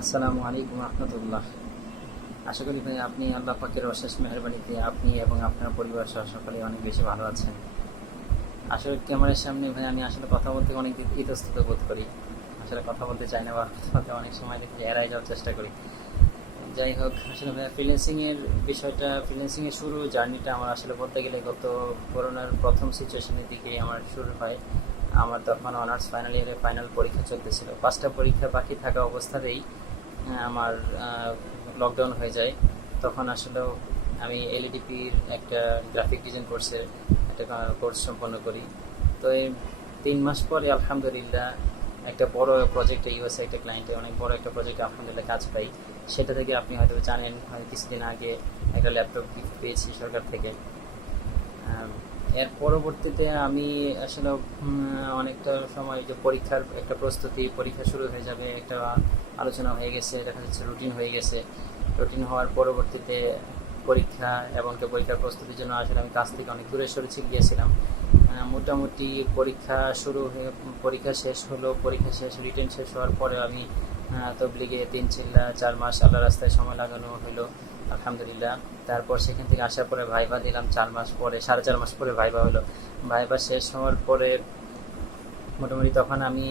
আসসালামু আলাইকুম রহমতুল্লাহ। আশা করি ভাই আপনি আল্লাহ পাকের অশেষ মেহেরবানিতে আপনি এবং আপনার পরিবার সহ সকলে অনেক বেশি ভালো আছেন। আসলে ক্যামেরার সামনে ভাই আমি আসলে কথা বলতে অনেক ইতস্তত বোধ করি। আসলে কথা বলতে চাই না বা কথা বলতে অনেক সময় দেখি এড়াই যাওয়ার চেষ্টা করি। যাই হোক, আসলে ভাই ফ্রিল্যান্সিংয়ের শুরু জার্নিটা আমার আসলে বলতে গেলে গত করোনার প্রথম সিচুয়েশনের দিকে আমার শুরু হয়। আমার তখন অনার্স ফাইনাল ইয়ারে ফাইনাল পরীক্ষা চলতেছিল, 5টা পরীক্ষা বাকি থাকা অবস্থাতেই আমার লকডাউন হয়ে যায়। তখন আসলেও আমি এলইডিপির একটা গ্রাফিক ডিজাইন কোর্সের একটা কোর্স সম্পন্ন করি। তো এই 3 মাস পরে আলহামদুলিল্লাহ একটা বড় প্রজেক্টে, ইউএসএ একটা ক্লায়েন্টে অনেক বড় একটা প্রজেক্টে আলহামদুলিল্লাহ কাজ পাই। সেটা থেকে আপনি হয়তো জানেন, কিছুদিন আগে একটা ল্যাপটপ গিফট পেয়েছি সরকার থেকে। এর পরবর্তীতে আমি আসলে অনেকটা সময় যে পরীক্ষার একটা প্রস্তুতি, পরীক্ষা শুরু হয়ে যাবে একটা আলোচনা হয়ে গেছে, দেখা যাচ্ছে রুটিন হয়ে গেছে। রুটিন হওয়ার পরবর্তীতে পরীক্ষা এবং পরীক্ষার প্রস্তুতির জন্য আসলে আমি কাজ থেকে অনেক দূরে সরে গিয়েছিলাম। মোটামুটি পরীক্ষা শেষ হলো, পরীক্ষা শেষ রিটেন শেষ হওয়ার পরে আমি তবলিগে 4 মাস আল্লাহ রাস্তায় সময় লাগানো হলো আলহামদুলিল্লাহ। তারপর সেখান থেকে আসার পরে ভাইবা দিলাম 4 মাস পরে, 4.5 মাস পরে ভাইবা হলো। ভাইবা শেষ হওয়ার পরে তখন আমি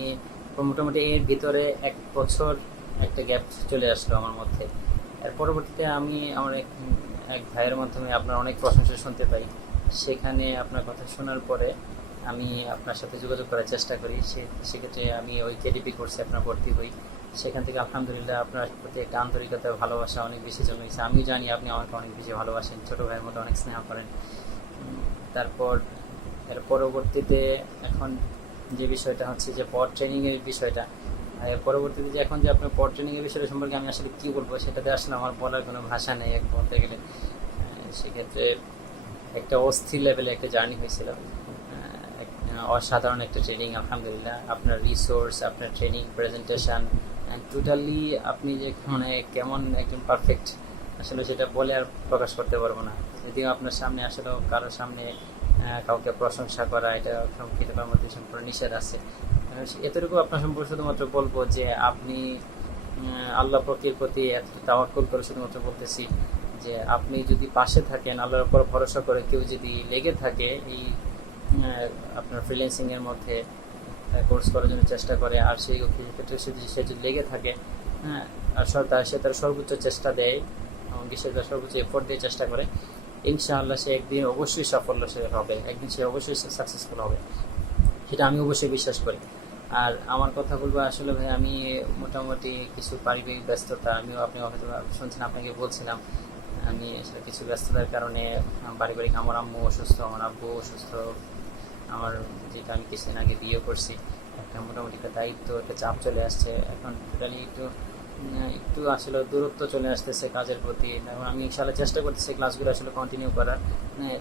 মোটামুটি এর ভিতরে 1 বছর একটা গ্যাপ চলে আসলো আমার মধ্যে। এর পরবর্তীতে আমি আমার এক ভাইয়ের মাধ্যমে আপনার অনেক প্রশংসা শুনতে পাই। সেখানে আপনার কথা শোনার পরে আমি আপনার সাথে যোগাযোগ করার চেষ্টা করি। সেক্ষেত্রে আমি ওই কেডিপি কোর্সে আপনার ভর্তি হই। সেখান থেকে আলহামদুলিল্লাহ আপনার প্রতি একটা আন্তরিকতা, ভালোবাসা অনেক বেশি জন্মেছে। আমি জানি আপনি আমাকে অনেক বেশি ভালোবাসেন, ছোটো ভাইয়ের মতো অনেক স্নেহ করেন। তারপর এর পরবর্তীতে এখন যে বিষয়টা হচ্ছে যে পর ট্রেনিংয়ের বিষয়টা, এর পরবর্তীতে যে এখন যে আপনার পর ট্রেনিংয়ের বিষয়টা সম্পর্কে আমি আসলে কী বলবো, সেটাতে আসলে আমার বলার কোনো ভাষা নেই এক বলতে গেলে। সেক্ষেত্রে একটা অস্থির লেভেলে একটা জার্নি হয়েছিল, অসাধারণ একটা ট্রেনিং আলহামদুলিল্লাহ। আপনার রিসোর্স, আপনার ট্রেনিং, প্রেজেন্টেশন, টোটালি আপনি যে কেমন একজন পারফেক্ট, আসলে সেটা বলে আর প্রকাশ করতে পারবো না। যদিও আপনার সামনে আসলে কারোর সামনে কাউকে প্রশংসা করা, এটা সংক্ষিপ্তের মধ্যে সম্পূর্ণ নিষেধ আছে। এতটুকু আপনার সম্পর্কে শুধুমাত্র বলবো যে আপনি আল্লাহ পাকের প্রতি এত তাওয়াক্কুল করে শুধুমাত্র বলতেছি যে আপনি যদি পাশে থাকেন, আল্লাহর উপর ভরসা করে কেউ যদি লেগে থাকে এই আপনার ফ্রিল্যান্সিংয়ের মধ্যে কোর্স করার জন্য চেষ্টা করে, আর সেই ক্ষেত্রে সে যদি লেগে থাকে, হ্যাঁ, আর সে তার সর্বোচ্চ চেষ্টা দেয় এবং সে তার সর্বোচ্চ এফোর্ট দিয়ে চেষ্টা করে, ইনশাআল্লাহ সে একদিন অবশ্যই সাফল্যশীল হবে, একদিন সে অবশ্যই সাকসেসফুল হবে। সেটা আমি অবশ্যই বিশ্বাস করি। আর আমার কথা বলবো আসলে ভাই, আমি মোটামুটি কিছু পারিবারিক ব্যস্ততা, আপনি হয়তো শুনছেন, আপনাকে বলছিলাম আমি আসলে কিছু ব্যস্ততার কারণে পারিবারিক, আমার আম্মু অসুস্থ, আমার আব্বু অসুস্থ, আমার যেটা আমি কিছুদিন আগে বিয়ে করছি, একটা মোটামুটি একটা দায়িত্ব, একটা চাপ চলে আসছে। এখন টোটালি একটু আসলে দূরত্ব চলে আসতেছে কাজের প্রতি। এখন আমি ইনশাআল্লাহ চেষ্টা করতেছি ক্লাসগুলো আসলে কন্টিনিউ করার,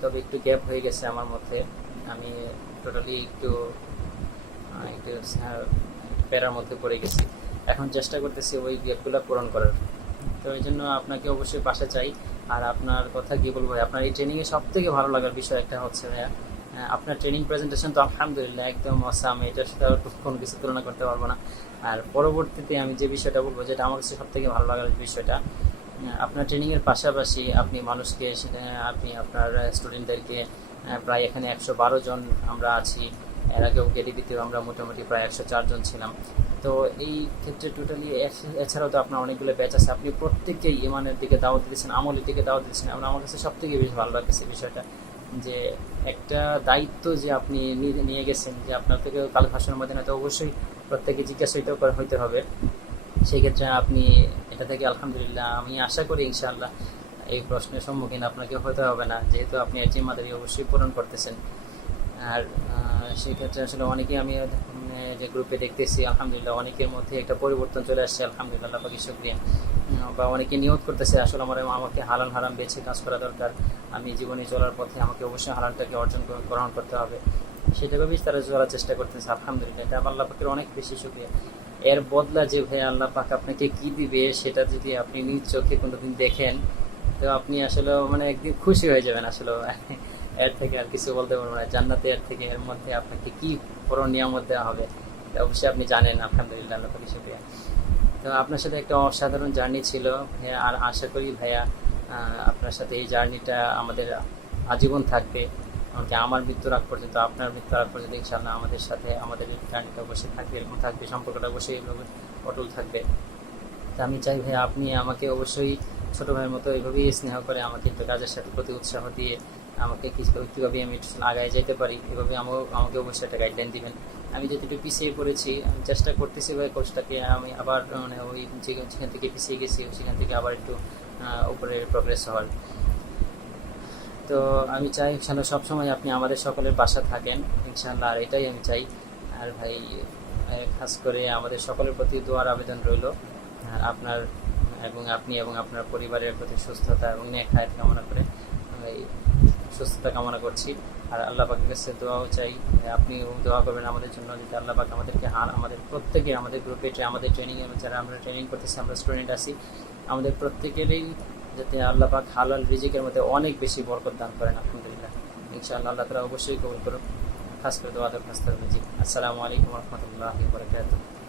তবে একটু গ্যাপ হয়ে গেছে আমার মধ্যে। আমি টোটালি একটু একটু প্যারার মধ্যে পড়ে গেছি। এখন চেষ্টা করতেছি ওই গ্যাপগুলো পূরণ করার। তো এই জন্য আপনাকে অবশ্যই পাশে চাই। আর আপনার কথা কী বলবো, আপনার এই ট্রেনিংয়ে সব থেকে ভালো লাগার বিষয় একটা হচ্ছে ভাইয়া, আপনার ট্রেনিং প্রেজেন্টেশন তো আলহামদুলিল্লাহ একদম অসাম, এটার সাথে আর কোনো কিছু তুলনা করতে পারবো না। আর পরবর্তীতে আমি যে বিষয়টা বলবো, যেটা আমার কাছে সব থেকে ভালো লাগার বিষয়টা, আপনার ট্রেনিংয়ের পাশাপাশি আপনি মানুষকে, আপনি আপনার স্টুডেন্টদেরকে, প্রায় এখানে 112 জন আমরা আছি। এর আগেও কেডিপিতেও আমরা মোটামুটি প্রায় 104 জন ছিলাম। তো এই ক্ষেত্রে টোটালি, এছাড়াও তো আপনার অনেকগুলো ব্যাচ আছে, আপনি প্রত্যেককেই ইমানের দিকে দাওয়াত দিচ্ছেন, আমলের দিকে দাওয়াত দিচ্ছেন। আমার কাছে সব থেকে বেশি ভালো লাগতেছে বিষয়টা, যে একটা দায়িত্ব যে আপনি নিয়ে গেছেন, যে আপনার থেকে কাল ভাষণের মধ্যে তো অবশ্যই প্রত্যেকে জিজ্ঞাসিত হইতে হবে। সেই ক্ষেত্রে আপনি এটা থেকে আলহামদুলিল্লাহ, আমি আশা করি ইনশাআল্লাহ এই প্রশ্নের সম্মুখীন আপনাকে হতে হবে না, যেহেতু আপনি এক জিম্মাদারি অবশ্যই পূরণ করতেছেন। আর সেই ক্ষেত্রে আসলে অনেকেই আমি যে গ্রুপে দেখতেছি আলহামদুলিল্লাহ অনেকের মধ্যে একটা পরিবর্তন চলে আসছে আলহামদুলিল্লাহ, বাকি শুকরিয়া। বা অনেকে নিয়ত করতেছে আসলে আমাকে হালাল হারাম বেছে কাজ করা দরকার, আমি জীবনে চলার পথে আমাকে অবশ্যই হালালটাকে গ্রহণ করতে হবে, সেটাকে তারা চলার চেষ্টা করতেছে আলহামদুলিল্লাহ। এটা আল্লাহ পাকের অনেক বেশি শুকরিয়া। এর বদলা যে ভাই আল্লাহ পাক আপনাকে কি দিবে, সেটা যদি আপনি নিজ চোখে কোনোদিন দেখেন, তো আপনি আসলে একদিন খুশি হয়ে যাবেন আসলে। এর থেকে আর কিছু বলতে পারবো না। জান্নাতে এর থেকে, এর মধ্যে আপনাকে কি বড় নিয়ামত দেওয়া হবে অবশ্যই আপনি জানেন আলহামদুলিল্লাহ, আল্লাহ পাকের শুকরিয়া। তো আপনার সাথে একটা অসাধারণ জার্নি ছিল ভাইয়া, আর আশা করি ভাইয়া আপনার সাথে এই জার্নিটা আমাদের আজীবন থাকবে, এমনকি আমার মৃত্যুর আগ পর্যন্ত, আপনার মৃত্যুর আগ পর্যন্ত ইনশাআল্লাহ আমাদের সাথে আমাদের এই জার্নিটা অবশ্যই থাকবে, এরকম থাকবে, সম্পর্কটা অবশ্যই অটুট থাকবে। তো আমি চাই ভাই আপনি আমাকে অবশ্যই ছোটো ভাইয়ের মতো এইভাবেই স্নেহ করে আমাকে একটু কাজের সাথে প্রতি উৎসাহ দিয়ে আমাকে কীভাবে আমি একটু আগায় যেতে পারি, এভাবে আমাকে অবশ্যই একটা গাইডলাইন দিবেন। আমি যেহেতু পিছিয়ে পড়েছি, আমি চেষ্টা করতেছি ভাই কোর্সটাকে আমি আবার মানে ওই যেখান থেকে পিছিয়ে গেছি সেখান থেকে আবার একটু উপরে প্রগ্রেস হওয়ার। তো আমি চাই ইনশাল্লাহ সবসময় আপনি আমাদের সকলের পাশে থাকেন ইনশাল্লাহ, আর এটাই আমি চাই। আর ভাই খাস করে আমাদের সকলের প্রতি দোয়ার আবেদন রইল, আর আপনার আপনি এবং আপনার পরিবারের প্রতি সুস্থতা এবং নেক হায়াত কামনা করে এই সুস্থতা কামনা করছি। আর আল্লাহ পাকের কাছে দোয়াও চাই, আপনিও দোয়া করবেন আমাদের জন্য, যাতে আল্লাহ পাক আমাদেরকে আমাদের প্রত্যেকে আমাদের গ্রুপে আমাদের ট্রেনিংয়ে যারা আমরা ট্রেনিং করতেছি, আমরা স্টুডেন্ট আছি, আমাদের প্রত্যেকেরই যাতে আল্লাহ পাক হালাল রিজিকের মধ্যে অনেক বেশি বরকত দান করেন। আলহামদুলিল্লাহ, ইনশাআল্লাহ আল্লাহ তাআলা অবশ্যই কবুল করুন, খাস করে দোয়া দরখাস্ত করছি। আসসালামু আলাইকুম ওয়া রাহমাতুল্লাহি ওয়া বারাকাতুহু।